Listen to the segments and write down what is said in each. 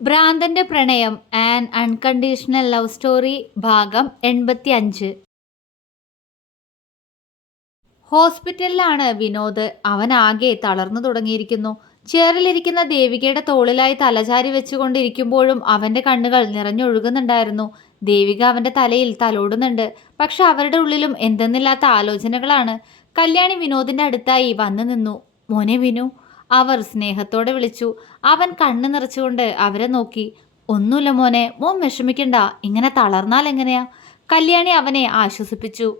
ഭ്രാന്തന്റെ പ്രണയം and unconditional love story ഭാഗം എൺപത്തി അഞ്ച് ഹോസ്പിറ്റലിലാണ് വിനോദ്. അവൻ ആകെ തളർന്നു തുടങ്ങിയിരിക്കുന്നു. ചേറിലിരിക്കുന്ന ദേവികയുടെ തോളിലായി തലചാരി വെച്ചുകൊണ്ടിരിക്കുമ്പോഴും അവന്റെ കണ്ണുകൾ നിറഞ്ഞൊഴുകുന്നുണ്ടായിരുന്നു. ദേവിക അവന്റെ തലയിൽ തലോടുന്നുണ്ട്. പക്ഷെ അവരുടെ ഉള്ളിലും എന്തെന്നില്ലാത്ത ആലോചനകളാണ്. കല്യാണി വിനോദിന്റെ അടുത്തായി വന്നു നിന്നു. മോനെ വിനു അവർ സ്നേഹത്തോടെ വിളിച്ചു. അവൻ കണ്ണു നിറച്ചുകൊണ്ട് അവരെ നോക്കി. ഒന്നുമില്ല മോനെ മോൻ വിഷമിക്കണ്ട. ഇങ്ങനെ തളർന്നാൽ എങ്ങനെയാ? കല്യാണി അവനെ ആശ്വസിപ്പിച്ചു.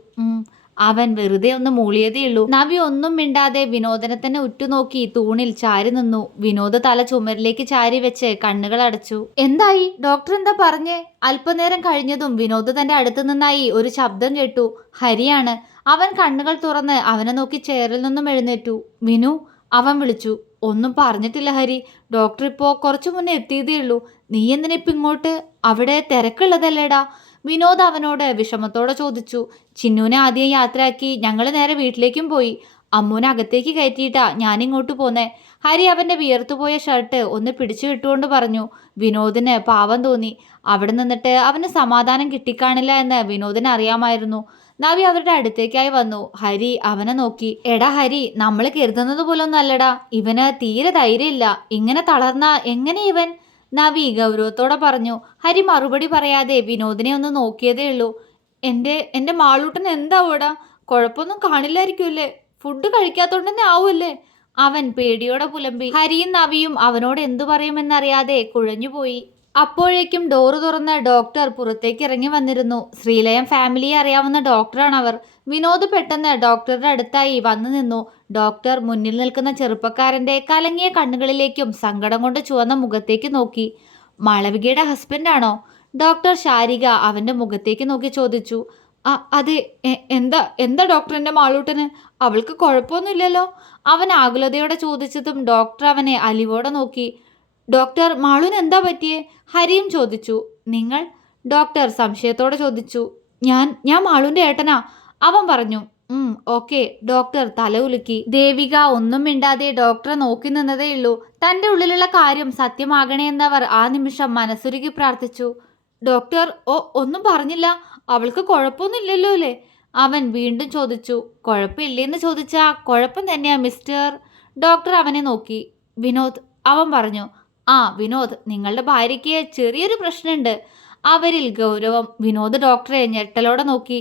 അവൻ വെറുതെ ഒന്ന് മൂളിയതേയുള്ളൂ നവി ഒന്നും മിണ്ടാതെ വിനോദനെ തന്നെ ഉറ്റുനോക്കി തൂണിൽ ചാരി നിന്നു. വിനോദ് തല ചുമരിലേക്ക് ചാരി വെച്ച് കണ്ണുകൾ അടച്ചു. എന്തായി? ഡോക്ടർ എന്താ പറഞ്ഞേ? അല്പനേരം കഴിഞ്ഞതും വിനോദ് തന്റെ അടുത്ത് നിന്നായി ഒരു ശബ്ദം കേട്ടു. ഹരിയാണ്. അവൻ കണ്ണുകൾ തുറന്ന് അവനെ നോക്കി ചേറിൽ നിന്നും എഴുന്നേറ്റു. വിനു അവൻ വിളിച്ചു ഒന്നും പറഞ്ഞിട്ടില്ല ഹരി. ഡോക്ടർ ഇപ്പോൾ കുറച്ചു മുന്നേ എത്തിയതേ ഉള്ളൂ. നീ എന്തിനാ ഇപ്പം ഇങ്ങോട്ട്? അവിടെ തിരക്കുള്ളതല്ലേടാ. വിനോദ് അവനോട് വിഷമത്തോടെ ചോദിച്ചു ചിന്നുവിനെ ആദ്യം യാത്രയാക്കി ഞങ്ങൾ നേരെ വീട്ടിലേക്കും പോയി. അമ്മൂനെ അകത്തേക്ക് കയറ്റിയിട്ടാ ഞാനിങ്ങോട്ട് പോന്നേ. ഹരി അവന്റെ വിയർത്തുപോയ ഷർട്ട് ഒന്ന് പിടിച്ചു വിട്ടുകൊണ്ട് പറഞ്ഞു വിനോദിന് പാവം തോന്നി. അവിടെ നിന്നിട്ട് അവന് സമാധാനം കിട്ടിക്കാണില്ല എന്ന് വിനോദിന് അറിയാമായിരുന്നു. നവി അവരുടെ അടുത്തേക്കായി വന്നു. ഹരി അവനെ നോക്കി. എടാ ഹരി നമ്മൾ കരുതുന്നത് പോലൊന്നും അല്ലടാ. ഇവന് തീരെ ധൈര്യമില്ല ഇങ്ങനെ തളർന്ന എങ്ങനെ ഇവൻ? നവി ഗൗരവത്തോടെ പറഞ്ഞു. ഹരി മറുപടി പറയാതെ വിനോദിനെ ഒന്ന് നോക്കിയതേ ഉള്ളൂ. എന്റെ എന്റെ മാളൂട്ടൻ എന്താവൂടാ? കുഴപ്പമൊന്നും കാണില്ലായിരിക്കുമല്ലേ? ഫുഡ് കഴിക്കാത്തോണ്ട് തന്നെ ആവുമല്ലേ? അവൻ പേടിയോടെ പുലമ്പി. ഹരിയും നവിയും അവനോട് എന്തു പറയുമെന്നറിയാതെ കുഴഞ്ഞുപോയി. അപ്പോഴേക്കും ഡോറ് തുറന്ന ഡോക്ടർ പുറത്തേക്ക് ഇറങ്ങി വന്നിരുന്നു. ശ്രീലയം ഫാമിലിയെ അറിയാവുന്ന ഡോക്ടറാണ് അവർ. വിനോദ് പെട്ടെന്ന് ഡോക്ടറുടെ അടുത്തായി വന്നു നിന്നു. ഡോക്ടർ മുന്നിൽ നിൽക്കുന്ന ചെറുപ്പക്കാരന്റെ കലങ്ങിയ കണ്ണുകളിലേക്കും സങ്കടം കൊണ്ട് ചുവന്ന മുഖത്തേക്ക് നോക്കി. മാളവികയുടെ ഹസ്ബൻഡാണോ ഡോക്ടർ ശാരിക അവന്റെ മുഖത്തേക്ക് നോക്കി ചോദിച്ചു. "അ, അതെ എന്താ എന്താ ഡോക്ടറിന്റെ മാളൂട്ടന്? അവൾക്ക് കുഴപ്പമൊന്നുമില്ലല്ലോ? അവൻ ആകുലതയോടെ ചോദിച്ചതും ഡോക്ടർ അവനെ അലിവോടെ നോക്കി. ഡോക്ടർ മാളുവിന് എന്താ പറ്റിയേ? ഹരിയും ചോദിച്ചു. നിങ്ങൾ ഡോക്ടർ സംശയത്തോടെ ചോദിച്ചു. ഞാൻ ഞാൻ മാളുവിന്റെ ഏട്ടനാ. അവൻ പറഞ്ഞു ഉം ഓക്കെ ഡോക്ടർ തല ഉലുക്കി. ദേവിക ഒന്നും മിണ്ടാതെ ഡോക്ടറെ നോക്കി നിന്നതേയുള്ളൂ തന്റെ ഉള്ളിലുള്ള കാര്യം സത്യമാകണേ എന്നവർ ആ നിമിഷം മനസ്സുരുകി പ്രാർത്ഥിച്ചു. ഡോക്ടർ ഓ ഒന്നും പറഞ്ഞില്ല. അവൾക്ക് കുഴപ്പമൊന്നുമില്ലല്ലോ അല്ലേ? അവൻ വീണ്ടും ചോദിച്ചു കുഴപ്പമില്ലെന്ന് ചോദിച്ചാ കുഴപ്പം തന്നെയാ മിസ്റ്റർ. ഡോക്ടർ അവനെ നോക്കി. വിനോദ് അവൻ പറഞ്ഞു ആ വിനോദ് നിങ്ങളുടെ ഭാര്യയ്ക്ക് ചെറിയൊരു പ്രശ്നമുണ്ട്. അവരിൽ ഗൗരവം വിനോദ് ഡോക്ടറെ ഞെട്ടലോടെ നോക്കി.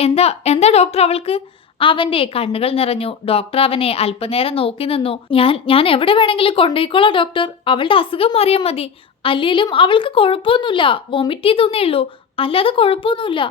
എന്താ എന്താ ഡോക്ടർ അവൾക്ക്? അവന്റെ കണ്ണുകൾ നിറഞ്ഞു. ഡോക്ടർ അവനെ അല്പനേരം നോക്കി നിന്നു. ഞാൻ ഞാൻ എവിടെ വേണമെങ്കിലും കൊണ്ടുപോയിക്കോളാം ഡോക്ടർ. അവളുടെ അസുഖം മാറിയാൽ മതി. അല്ലെങ്കിലും അവൾക്ക് കുഴപ്പമൊന്നുമില്ല. വൊമിറ്റ് ചെയ്തൊന്നേ ഉള്ളൂ. അല്ലാതെ കുഴപ്പമൊന്നുമില്ല.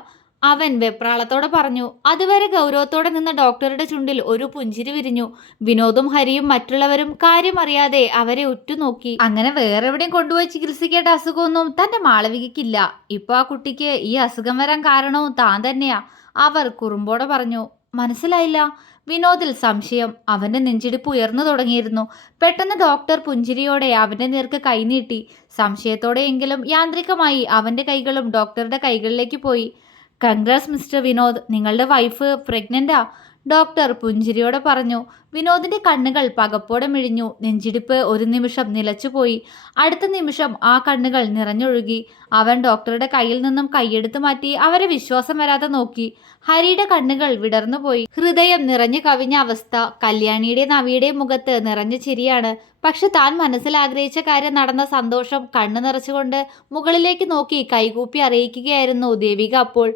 അവൻ വെപ്രാളത്തോടെ പറഞ്ഞു അതുവരെ ഗൗരവത്തോടെ നിന്ന ഡോക്ടറുടെ ചുണ്ടിൽ ഒരു പുഞ്ചിരി വിരിഞ്ഞു. വിനോദും ഹരിയും മറ്റുള്ളവരും കാര്യമറിയാതെ അവരെ ഉറ്റുനോക്കി. അങ്ങനെ വേറെ എവിടെയും കൊണ്ടുപോയി ചികിത്സിക്കേണ്ട അസുഖമൊന്നും തന്റെ മാളവികയ്ക്കില്ല. ഇപ്പൊ ആ കുട്ടിക്ക് ഈ അസുഖം വരാൻ കാരണവും താൻ തന്നെയാ. അവർ കുറുമ്പോടെ പറഞ്ഞു മനസ്സിലായില്ല. വിനോദിൽ സംശയം. അവന്റെ നെഞ്ചിടിപ്പ് ഉയർന്നു തുടങ്ങിയിരുന്നു. പെട്ടെന്ന് ഡോക്ടർ പുഞ്ചിരിയോടെ അവന്റെ നേർക്ക് കൈനീട്ടി സംശയത്തോടെയെങ്കിലും യാന്ത്രികമായി അവന്റെ കൈകളും ഡോക്ടറുടെ കൈകളിലേക്ക് പോയി. കൺഗ്രാസ് മിസ്റ്റർ വിനോദ് നിങ്ങളുടെ വൈഫ് പ്രഗ്നന്റാ ഡോക്ടർ പുഞ്ചിരിയോടെ പറഞ്ഞു വിനോദിന്റെ കണ്ണുകൾ പകപ്പോടെ മിഴിഞ്ഞു. നെഞ്ചിടിപ്പ് ഒരു നിമിഷം നിലച്ചുപോയി. അടുത്ത നിമിഷം ആ കണ്ണുകൾ നിറഞ്ഞൊഴുകി. അവൻ ഡോക്ടറുടെ കയ്യിൽ നിന്നും കൈയെടുത്ത് മാറ്റി അവരെ വിശ്വാസം വരാതെ നോക്കി. ഹരിയുടെ കണ്ണുകൾ വിടർന്നുപോയി. ഹൃദയം നിറഞ്ഞു കവിഞ്ഞ അവസ്ഥ. കല്യാണിയുടെ നവിയുടെ മുഖത്ത് നിറഞ്ഞ ചിരിയാണ്. പക്ഷെ താൻ മനസ്സിൽ ആഗ്രഹിച്ച കാര്യം നടന്ന സന്തോഷം കണ്ണു നിറച്ചുകൊണ്ട് മുകളിലേക്ക് നോക്കി കൈകൂപ്പി അറിയിക്കുകയായിരുന്നു ദേവിക അപ്പോൾ.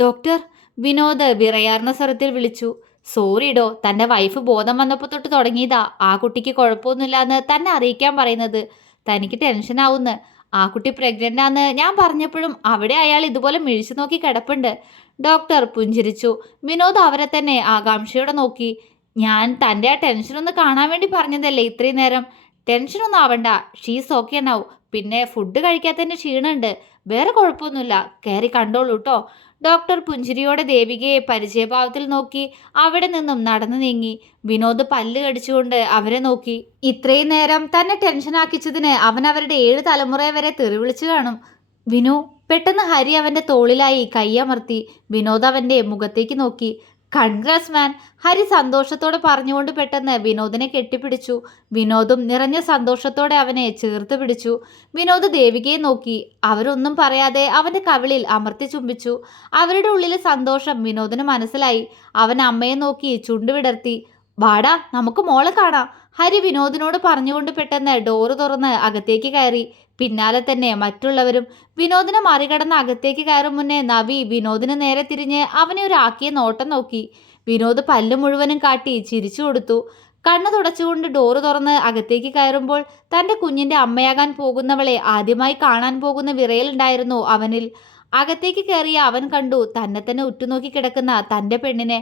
ഡോക്ടർ വിനോദ് വിറയാർന്ന സ്വരത്തിൽ വിളിച്ചു. സോറി ഡോ തന്റെ വൈഫ് ബോധം വന്നപ്പോൾ തൊട്ട് തുടങ്ങിയതാ. ആ കുട്ടിക്ക് കുഴപ്പമൊന്നുമില്ല എന്ന് തന്നെ അറിയിക്കാൻ പറയുന്നത്. തനിക്ക് ടെൻഷൻ ടെൻഷനാവുന്ന്. ആ കുട്ടി പ്രഗ്നന്റ് ആന്ന് ഞാൻ പറഞ്ഞപ്പോഴും അവിടെ അയാൾ ഇതുപോലെ മിഴിച്ചു നോക്കി കിടപ്പുണ്ട്. ഡോക്ടർ പുഞ്ചിരിച്ചു. വിനോദ് അവരെ തന്നെ ആകാംക്ഷയോടെ നോക്കി. ഞാൻ തന്റെ ആ ടെൻഷനൊന്ന് കാണാൻ വേണ്ടി പറഞ്ഞതല്ലേ ഇത്രയും നേരം? ടെൻഷനൊന്നും ആവണ്ട. ഷീസ് ഓക്കെ നൗ പിന്നെ ഫുഡ് കഴിക്കാത്തതിന്റെ ക്ഷീണമുണ്ട്. വേറെ കുഴപ്പമൊന്നുമില്ല. കയറി കണ്ടോളൂ കേട്ടോ ഡോക്ടർ പുഞ്ചിരിയോടെ ദേവികയെ പരിചയഭാവത്തിൽ നോക്കി അവിടെ നിന്നും നടന്നു നീങ്ങി. വിനോദ് പല്ല് കടിച്ചുകൊണ്ട് അവരെ നോക്കി. ഇത്രയും നേരം തന്നെ ടെൻഷനാക്കിച്ചതിന് അവൻ അവരുടെ ഏഴ് തലമുറ വരെ തെറിവിളിച്ചു കാണും. വിനു പെട്ടെന്ന് ഹരി അവന്റെ തോളിലായി കൈയമർത്തി വിനോദ് അവന്റെ മുഖത്തേക്ക് നോക്കി. കൺഗ്രാസ് മാൻ ഹരി സന്തോഷത്തോടെ പറഞ്ഞുകൊണ്ട് പെട്ടെന്ന് വിനോദിനെ കെട്ടിപ്പിടിച്ചു. വിനോദും നിറഞ്ഞ സന്തോഷത്തോടെ അവനെ ചേർത്ത് പിടിച്ചു. വിനോദ് ദേവികയെ നോക്കി. അവരൊന്നും പറയാതെ അവന്റെ കവിളിൽ അമർത്തി ചുംബിച്ചു. അവരുടെ ഉള്ളിലെ സന്തോഷം വിനോദിന് മനസ്സിലായി. അവൻ അമ്മയെ നോക്കി ചുണ്ടുവിടർത്തി വാടാ നമുക്ക് മോളെ കാണാം. ഹരി വിനോദിനോട് പറഞ്ഞുകൊണ്ട് പെട്ടെന്ന് ഡോറ് തുറന്ന് അകത്തേക്ക് കയറി. പിന്നാലെ തന്നെ മറ്റുള്ളവരും വിനോദിനെ മറികടന്ന് അകത്തേക്ക് കയറും മുന്നേ നവി വിനോദിന് നേരെ തിരിഞ്ഞ് അവനെ ഒരു ആക്കിയ നോട്ടം നോക്കി. വിനോദ് പല്ല് മുഴുവനും കാട്ടി ചിരിച്ചു കൊടുത്തു. കണ്ണു തുടച്ചുകൊണ്ട് ഡോറ് തുറന്ന് അകത്തേക്ക് കയറുമ്പോൾ തന്റെ കുഞ്ഞിന്റെ അമ്മയാകാൻ പോകുന്നവളെ ആദ്യമായി കാണാൻ പോകുന്ന വിറയലുണ്ടായിരുന്നു അവനിൽ. അകത്തേക്ക് കയറിയ അവൻ കണ്ടു തന്നെ തന്നെ ഉറ്റുനോക്കി കിടക്കുന്ന തന്റെ പെണ്ണിനെ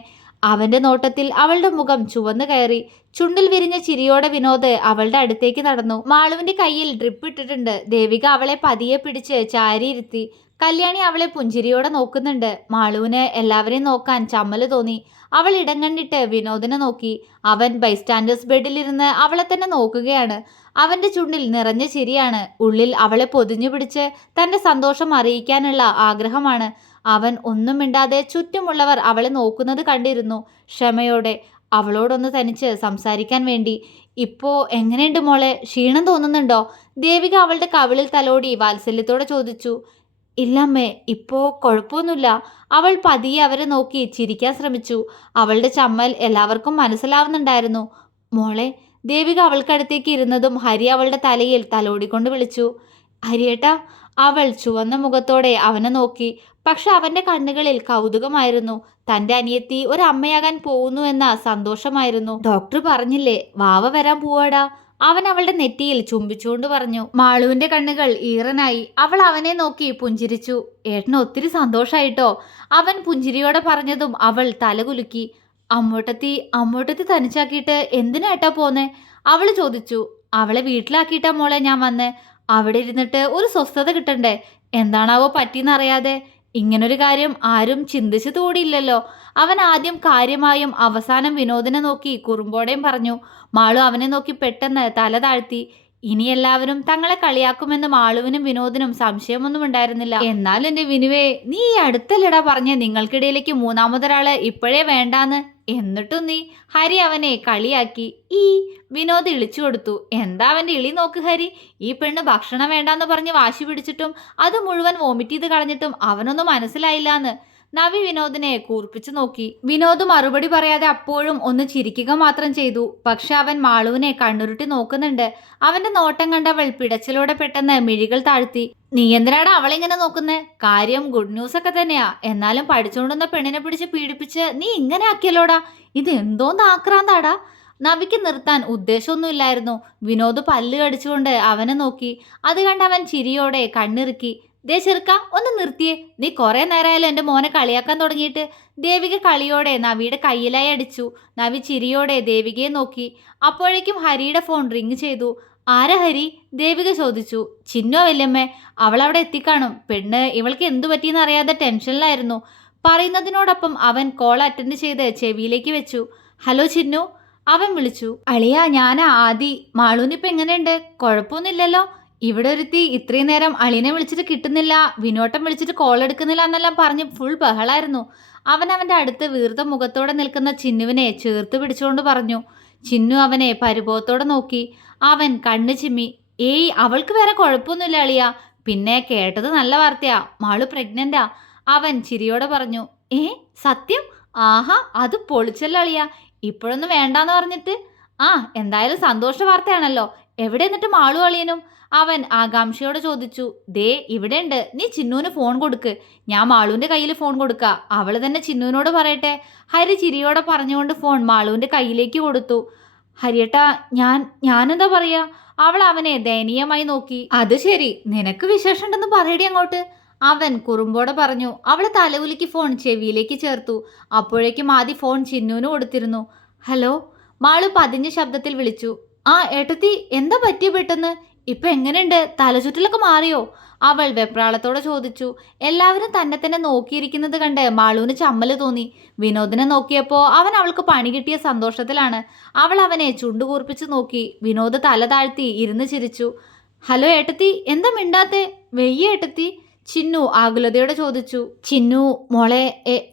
അവന്റെ നോട്ടത്തിൽ അവളുടെ മുഖം ചുവന്നു കയറി. ചുണ്ടിൽ വിരിഞ്ഞ ചിരിയോടെ വിനോദ് അവളുടെ അടുത്തേക്ക് നടന്നു. മാളുവിന്റെ കയ്യിൽ ഡ്രിപ്പ് ഇട്ടിട്ടുണ്ട്. ദേവിക അവളെ പതിയെ പിടിച്ച് ചാരിയിരുത്തി കല്യാണി അവളെ പുഞ്ചിരിയോടെ നോക്കുന്നുണ്ട്. മാളുവിന് എല്ലാവരെയും നോക്കാൻ ചമ്മൽ തോന്നി. അവൾ ഇടം കണ്ടിട്ട് വിനോദിനെ നോക്കി. അവൻ ബൈസ്റ്റാൻഡേഴ്സ് ബെഡിലിരുന്ന് അവളെ തന്നെ നോക്കുകയാണ്. അവന്റെ ചുണ്ടിൽ നിറഞ്ഞ ചിരിയാണ്. ഉള്ളിൽ അവളെ പൊതിഞ്ഞു പിടിച്ച് തന്റെ സന്തോഷം അറിയിക്കാനുള്ള ആഗ്രഹമാണ്. അവൻ ഒന്നും മിണ്ടാതെ ചുറ്റുമുള്ളവർ അവളെ നോക്കുന്നത് കണ്ടിരുന്നു. ക്ഷമയോടെ അവളോടൊന്ന് തനിച്ച് സംസാരിക്കാൻ വേണ്ടി. ഇപ്പോ എങ്ങനെയുണ്ട് മോളെ? ക്ഷീണം തോന്നുന്നുണ്ടോ? ദേവിക അവളുടെ കവിളിൽ തലോടി വാത്സല്യത്തോടെ ചോദിച്ചു. ഇല്ലമ്മേ ഇപ്പോ കുഴപ്പമൊന്നുമില്ല. അവൾ പതിയെ അവരെ നോക്കി ചിരിക്കാൻ ശ്രമിച്ചു. അവളുടെ ചമ്മൽ എല്ലാവർക്കും മനസ്സിലാവുന്നുണ്ടായിരുന്നു. മോളെ ദേവിക അവൾക്കടുത്തേക്ക് ഇരുന്നതും ഹരി അവളുടെ തലയിൽ തലോടിക്കൊണ്ട് വിളിച്ചു. ഹരിയേട്ടാ അവൾ ചുവന്ന മുഖത്തോടെ അവനെ നോക്കി. പക്ഷെ അവന്റെ കണ്ണുകളിൽ കൗതുകമായിരുന്നു. തന്റെ അനിയത്തി ഒരമ്മയാകാൻ പോകുന്നു എന്ന സന്തോഷമായിരുന്നു. ഡോക്ടർ പറഞ്ഞില്ലേ വാവ വരാൻ പോവാടാ. അവൻ അവളുടെ നെറ്റിയിൽ ചുംബിച്ചുകൊണ്ട് പറഞ്ഞു മാളുവിന്റെ കണ്ണുകൾ ഈറനായി. അവൾ അവനെ നോക്കി പുഞ്ചിരിച്ചു. ഏട്ടന് ഒത്തിരി സന്തോഷായിട്ടോ. അവൻ പുഞ്ചിരിയോടെ പറഞ്ഞതും അവൾ തലകുലുക്കി. അമ്മൂട്ടത്തി അമ്മൂട്ടത്തി തനിച്ചാക്കിയിട്ട് എന്തിനായിട്ടാ പോന്നെ? അവൾ ചോദിച്ചു. അവളെ വീട്ടിലാക്കിയിട്ടാ മോളെ ഞാൻ വന്നേ. അവിടെ ഇരുന്നിട്ട് ഒരു സ്വസ്ഥത കിട്ടണ്ടേ? എന്താണാവോ പറ്റിയെന്നറിയാതെ. ഇങ്ങനൊരു കാര്യം ആരും ചിന്തിച്ചു തോടിയില്ലല്ലോ. അവൻ ആദ്യം കാര്യമായും അവസാനം വിനോദിനെ നോക്കി കുറുമ്പോടെയും പറഞ്ഞു മാളു അവനെ നോക്കി പെട്ടെന്ന് തല താഴ്ത്തി. ഇനി എല്ലാവരും തങ്ങളെ കളിയാക്കുമെന്ന് മാളുവിനും വിനോദിനും സംശയമൊന്നും ഉണ്ടായിരുന്നില്ല. എന്നാൽ എന്റെ വിനുവേ നീ ഈ അടുത്തല്ലടാ പറഞ്ഞ നിങ്ങൾക്കിടയിലേക്ക് മൂന്നാമതൊരാൾ ഇപ്പോഴേ വേണ്ടാന്ന്. എന്നിട്ടും നീ ഹരി അവനെ കളിയാക്കി ഈ വിനോദ് ഇളിച്ചു കൊടുത്തു. എന്താ അവന്റെ ഇളി നോക്ക് ഹരി? ഈ പെണ്ണ് ഭക്ഷണം വേണ്ടാന്ന് പറഞ്ഞ് വാശി പിടിച്ചിട്ടും അത് മുഴുവൻ വോമിറ്റ് ചെയ്ത് കളഞ്ഞിട്ടും അവനൊന്നും മനസ്സിലായില്ലാന്ന്. നവി വിനോദിനെ കൂർപ്പിച്ചു നോക്കി. വിനോദ് മറുപടി പറയാതെ അപ്പോഴും ഒന്ന് ചിരിക്കുക മാത്രം ചെയ്തു. പക്ഷെ അവൻ മാളുവിനെ കണ്ണുരുട്ടി നോക്കുന്നുണ്ട്. അവന്റെ നോട്ടം കണ്ടവൾ പിടച്ചിലൂടെ പെട്ടെന്ന് മിഴികൾ താഴ്ത്തി. നീ എന്തിനാണ് അവളിങ്ങനെ നോക്കുന്നേ? കാര്യം ഗുഡ് ന്യൂസ് ഒക്കെ തന്നെയാ. എന്നാലും പഠിച്ചുകൊണ്ടുവന്ന പെണ്ണിനെ പിടിച്ച് പീഡിപ്പിച്ച് നീ ഇങ്ങനെ ആക്കിയല്ലോടാ? ഇത് എന്തോന്ന് ആക്രാന്താടാ? നവിക്ക് നിർത്താൻ ഉദ്ദേശമൊന്നുമില്ലായിരുന്നു. വിനോദ് പല്ല് കടിച്ചുകൊണ്ട് അവനെ നോക്കി. അത് കണ്ട് അവൻ ചിരിയോടെ കണ്ണിറുക്കി. ദേ ചെറുക്ക ഒന്ന് നിർത്തിയേ. നീ കുറെ നേരമായാലും എന്റെ മോനെ കളിയാക്കാൻ തുടങ്ങിയിട്ട്. ദേവിക കളിയോടെ നവിയുടെ കയ്യിലായി അടിച്ചു. നവി ചിരിയോടെ ദേവികയെ നോക്കി. അപ്പോഴേക്കും ഹരിയുടെ ഫോൺ റിങ് ചെയ്തു. ആരാ ഹരി? ദേവിക ചോദിച്ചു. ചിന്നോ വല്യമ്മേ അവിടെ എത്തിക്കാണും. പെണ്ണ് ഇവൾക്ക് എന്തു പറ്റിയെന്ന് അറിയാതെ ടെൻഷനിലായിരുന്നു. പറയുന്നതിനോടൊപ്പം അവൻ കോൾ അറ്റൻഡ് ചെയ്ത് ചെവിയിലേക്ക് വെച്ചു. ഹലോ ചിന്നു അവൻ വിളിച്ചു. അളിയ ഞാനാ ആദി. മാളൂനിപ്പോ എങ്ങനെയുണ്ട്? കുഴപ്പമൊന്നുമില്ലല്ലോ? ഇവിടെ ഒരുത്തി ഇത്രയും നേരം അളിനെ വിളിച്ചിട്ട് കിട്ടുന്നില്ല വിനോട്ടം വിളിച്ചിട്ട് കോൾ എടുക്കുന്നില്ല എന്നെല്ലാം പറഞ്ഞ് ഫുൾ ബഹളായിരുന്നു. അവൻ അവന്റെ അടുത്ത് വീർത്ത മുഖത്തോടെ നിൽക്കുന്ന ചിന്നുവിനെ ചേർത്ത് പിടിച്ചുകൊണ്ട് പറഞ്ഞു. ചിന്നു അവനെ പരിഭവത്തോടെ നോക്കി. അവൻ കണ്ണു ചിമ്മി. ഏയ് അവൾക്ക് വേറെ കുഴപ്പമൊന്നുമില്ല അളിയ. പിന്നെ കേട്ടത് നല്ല വാർത്തയാ. മാളു പ്രഗ്നന്റാ അവൻ ചിരിയോടെ പറഞ്ഞു. ഏ സത്യം? ആഹാ അത് പൊളിച്ചല്ലോ അളിയ. ഇപ്പോഴൊന്നും വേണ്ടാന്ന് പറഞ്ഞിട്ട്. ആ എന്തായാലും സന്തോഷ വാർത്തയാണല്ലോ. എവിടെ എന്നിട്ട് മാളു അളിയനും അവൻ ആകാംക്ഷയോടെ ചോദിച്ചു ദേ ഇവിടെയുണ്ട്. നീ ചിന്നുവിന് ഫോൺ കൊടുക്ക്. ഞാൻ മാളുവിന്റെ കയ്യിൽ ഫോൺ കൊടുക്ക. അവൾ തന്നെ ചിന്നുവിനോട് പറയട്ടെ? ഹരി ചിരിയോടെ പറഞ്ഞുകൊണ്ട് ഫോൺ മാളുവിന്റെ കയ്യിലേക്ക് കൊടുത്തു. ഹരിയേട്ടാ ഞാൻ ഞാനെന്താ പറയാ? അവൾ അവനെ ദയനീയമായി നോക്കി. അത് ശരി നിനക്ക് വിശേഷമുണ്ടെന്ന് പറയടി അങ്ങോട്ട്. അവൻ കുറുമ്പോടെ പറഞ്ഞു. അവൾ തലകുലിക്ക് ഫോൺ ചെവിയിലേക്ക് ചേർത്തു. അപ്പോഴേക്കും ആദ്യ ഫോൺ ചിന്നുവിന് കൊടുത്തിരുന്നു. ഹലോ? മാളു പതിഞ്ഞ ശബ്ദത്തിൽ വിളിച്ചു. ആ ഏട്ടത്തി എന്താ പറ്റിയ പെട്ടെന്ന്? ഇപ്പൊ എങ്ങനെയുണ്ട്? തലചുറ്റലൊക്കെ മാറിയോ? അവൾ വെപ്രാളത്തോടെ ചോദിച്ചു. എല്ലാവരും തന്നെ തന്നെ നോക്കിയിരിക്കുന്നത് കണ്ട് മാളുവിന് ചമ്മൽ തോന്നി. വിനോദിനെ നോക്കിയപ്പോൾ അവൻ അവൾക്ക് പണി കിട്ടിയ സന്തോഷത്തിലാണ്. അവൾ അവനെ ചുണ്ടുകൂർപ്പിച്ച് നോക്കി. വിനോദ് തല താഴ്ത്തി ഇരുന്ന് ചിരിച്ചു. ഹലോ ഏട്ടത്തി എന്താ മിണ്ടാത്തെ? വെയ്യ ഏട്ടത്തി. ചിന്നു ആകുലതയോടെ ചോദിച്ചു. ചിന്നു മോളെ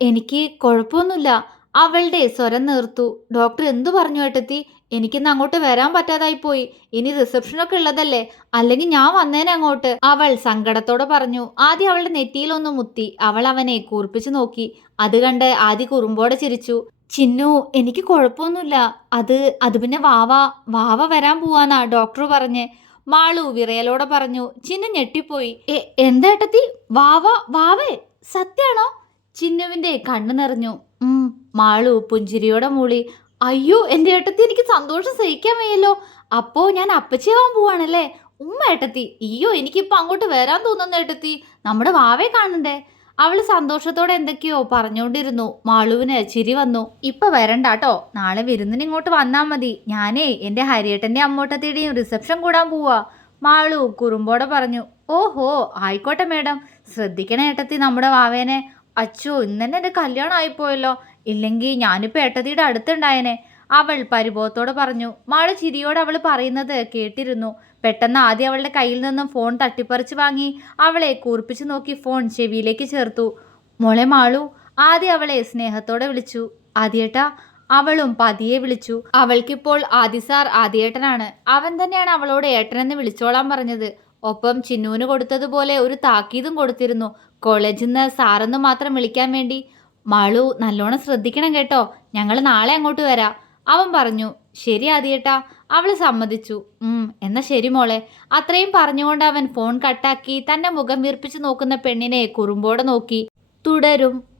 എനിക്ക് കുഴപ്പമൊന്നുമില്ല. അവളുടെ സ്വരം നിർത്തു. ഡോക്ടർ എന്തു പറഞ്ഞു ഏട്ടത്തി? എനിക്കിന്ന് അങ്ങോട്ട് വരാൻ പറ്റാതായി പോയി ഇനി റിസപ്ഷനൊക്കെ ഉള്ളതല്ലേ? അല്ലെങ്കിൽ ഞാൻ വന്നേനെ അങ്ങോട്ട്. അവൾ സങ്കടത്തോടെ പറഞ്ഞു. ആദ്യം അവളുടെ നെറ്റിയിലൊന്ന് മുത്തി. അവൾ അവനെ കൂർപ്പിച്ചു നോക്കി. അത് കണ്ട് ആദ്യ കുറുമ്പോടെ ചിരിച്ചു. ചിന്നു എനിക്ക് കുഴപ്പമൊന്നുമില്ല. അത് അത് പിന്നെ വാവ. വാവ വരാൻ പോവാന്നാ ഡോക്ടർ പറഞ്ഞ്. മാളു വിറയലോടെ പറഞ്ഞു. ചിന്നു ഞെട്ടിപ്പോയി. "എ, എന്താ വാവ വാവേ? സത്യാണോ? ചിന്നുവിന്റെ കണ്ണു നിറഞ്ഞു. മാളു പുഞ്ചിരിയോടെ മൂളി. അയ്യോ എന്റെ ഏട്ടത്തി എനിക്ക് സന്തോഷം സഹിക്കാൻ വയ്യല്ലോ. അപ്പോ ഞാൻ അപ്പച്ചിയാവാൻ പോവാണല്ലേ? ഉമ്മ ഏട്ടത്തി അയ്യോ എനിക്കിപ്പോ അങ്ങോട്ട് വരാൻ തോന്നുന്നു ഏട്ടത്തി. നമ്മുടെ വാവേ കാണണ്ടേ? അവൾ സന്തോഷത്തോടെ എന്തൊക്കെയോ പറഞ്ഞുകൊണ്ടിരുന്നു മാളുവിന് ചിരി വന്നു. ഇപ്പൊ വരണ്ടാട്ടോ. നാളെ വിരുന്നിന് ഇങ്ങോട്ട് വന്നാ മതി. ഞാനേ എന്റെ ഹരിയേട്ടന്റെ അമ്മോട്ടത്തിയുടെയും റിസപ്ഷൻ കൂടാൻ പോവാ. മാളു കുറുമ്പോടെ പറഞ്ഞു ഓഹോ ആയിക്കോട്ടെ മേഡം. ശ്രദ്ധിക്കണേ ഏട്ടത്തി നമ്മുടെ വാവേനെ. അച്ചോ ഇന്നെന്നെ എന്റെ കല്യാണം ആയിപ്പോയല്ലോ ഇല്ലെങ്കിൽ ഞാനിപ്പോൾ ഏട്ടതിയുടെ അടുത്തുണ്ടായേനെ. അവൾ പരിഭവത്തോടെ പറഞ്ഞു മാൾ ചിരിയോട് അവൾ പറയുന്നത് കേട്ടിരുന്നു. പെട്ടെന്ന് ആദ്യം അവളുടെ കയ്യിൽ നിന്നും ഫോൺ തട്ടിപ്പറിച്ച് വാങ്ങി അവളെ കൂർപ്പിച്ചു നോക്കി ഫോൺ ചെവിയിലേക്ക് ചേർത്തു. മോളെ മാളു ആദ്യം അവളെ സ്നേഹത്തോടെ വിളിച്ചു. ആദ്യേട്ടാ? അവളും പതിയെ വിളിച്ചു. അവൾക്കിപ്പോൾ ആദിസാർ ആദ്യേട്ടനാണ്. അവൻ തന്നെയാണ് അവളോട് ഏട്ടനെന്ന് വിളിച്ചോളാൻ പറഞ്ഞത്. ഒപ്പം ചിന്നുവിന് കൊടുത്തതുപോലെ ഒരു താക്കീതും കൊടുത്തിരുന്നു. കോളേജിൽ നിന്ന് സാറെന്ന് മാത്രം വിളിക്കാൻ വേണ്ടി. മാളു നല്ലോണം ശ്രദ്ധിക്കണം കേട്ടോ. ഞങ്ങൾ നാളെ അങ്ങോട്ട് വരാം. അവൻ പറഞ്ഞു ശരി ആദ്യേട്ടാ. അവൾ സമ്മതിച്ചു. ഉം എന്നാ ശരി മോളെ. അത്രയും പറഞ്ഞുകൊണ്ട് അവൻ ഫോൺ കട്ടാക്കി തന്റെ മുഖം വീർപ്പിച്ചു നോക്കുന്ന പെണ്ണിനെ കുറുമ്പോടെ നോക്കി. തുടരും.